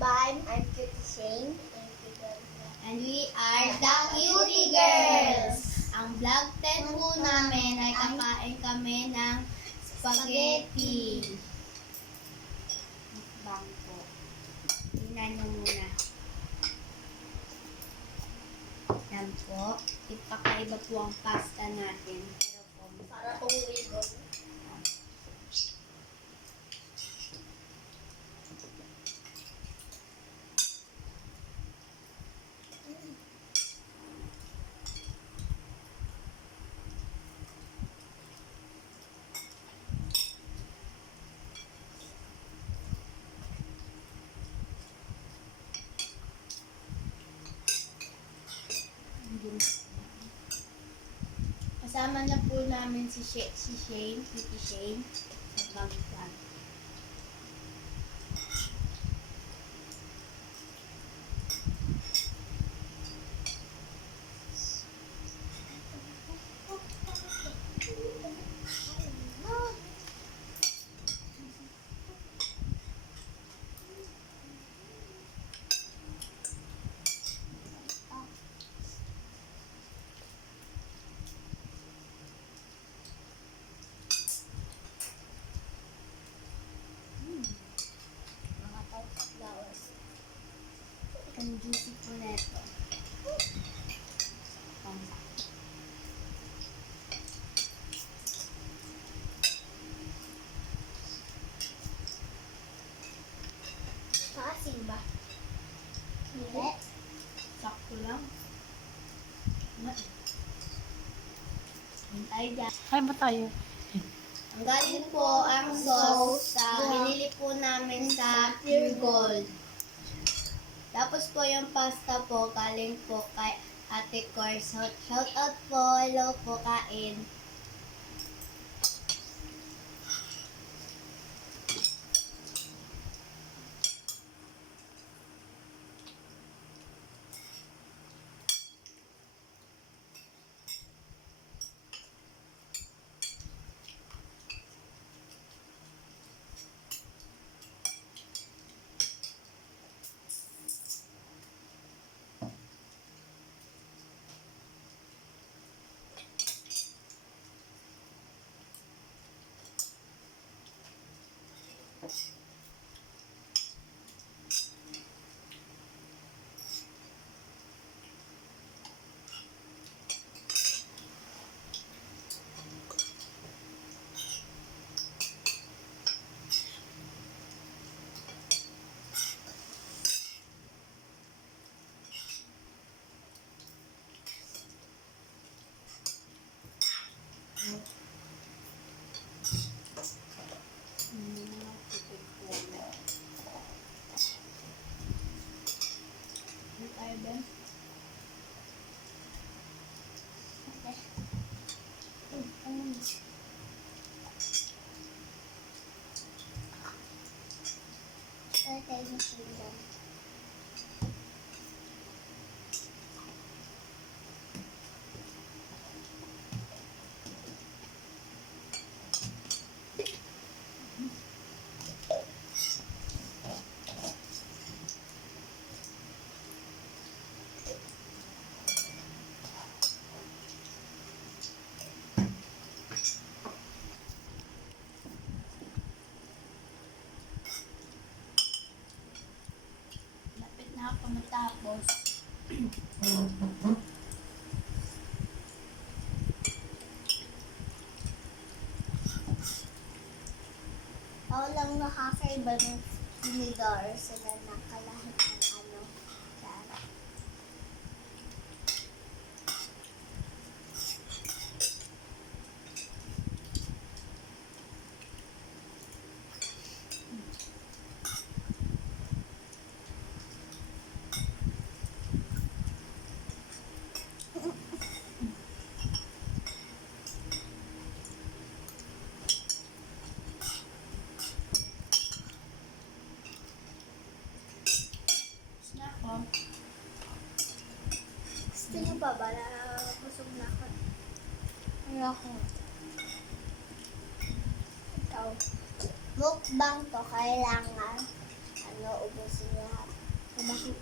Iban. I'm Cutie Shane. And we are the Cutie Girls! Ang vlog 10 po namin ay kakain kami ng spaghetti. Mukbang po. Tingnan nyo muna. Yan po. Ipakaiba po ang pasta natin. Pero po, Para kung ribbon. kasama na po namin si Shane, Cutie Shane, sa bagpan. Ang juicy po na ito. Maasim ba? Hindi. Sakto lang. Ay, dyan. Ay ba tayo? Ang galing po ang sauce sa binili po namin sa Pure Gold. Tapos po yung pasta po, galing po kay Ate Cor. Shout out po, hello po, kain. Tayo na sila. Na ako matapos. Ako lang nakakaiba ng vinegar sila nakalahit ng ano. Dyan. Gusto niyo pa ba na busog na ako? Ayoko. Ikaw. Mukbang to, kailangan ubusin lahat. Bakit?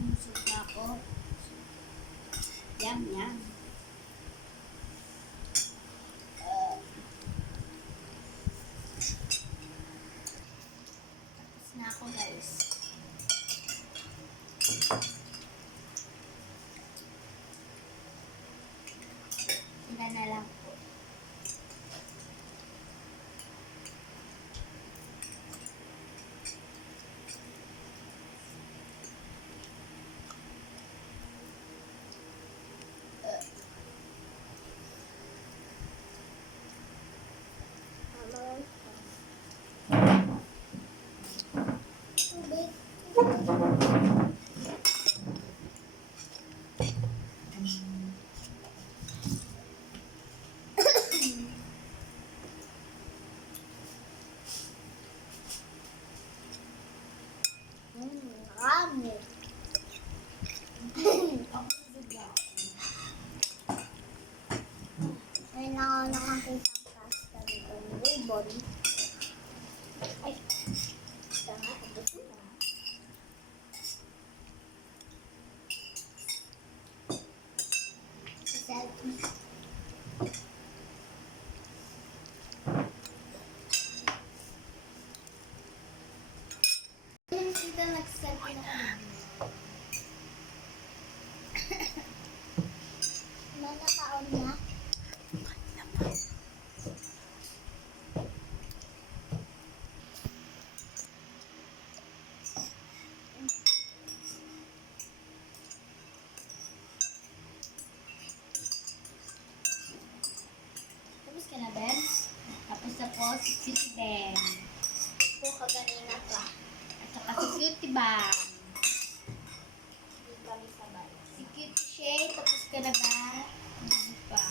Umusog na ako. Yum, yum. Tapos na ako, guys. Sila na lang po. Tubig. Marami. Ay, nakakita pasta nito ng ribbon. Ay, tama, ito na. Selfie. Yung sila nag-selfie na kami. Mga taon na. Tapos ka na, Ben? Tapos na po si Cutie Ben. Ito kaganina pa. At saka si Cutie Bang. Hindi kami sabay. Si Cutie Shay, tapos ka na ba? Hindi pa.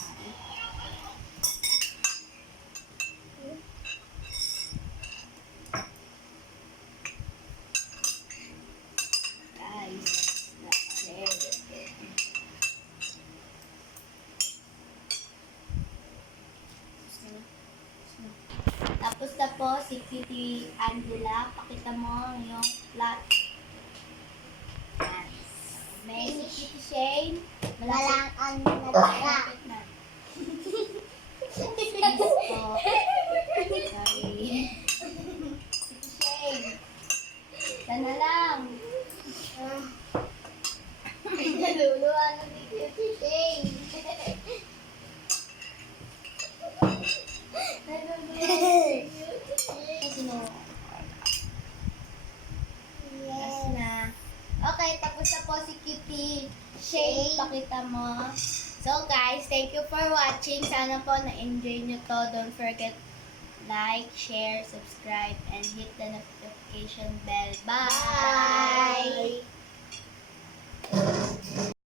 Guys, tapos na ulit. Tapos na po si Cutie Angela. Pakita mo yung flat. Yan. May si Cutie Shane. Walang ang natira. Please po. Sorry. Cutie Shane. Sana lang. Naluluwa na ni Cutie Shane. Sino? Tapos na. Okay, tapos na po si Cutie Shane. Pakita mo. So guys, thank you for watching. Sana po na-enjoy nyo to. Don't forget like, share, subscribe, and hit the notification bell. Bye! Bye!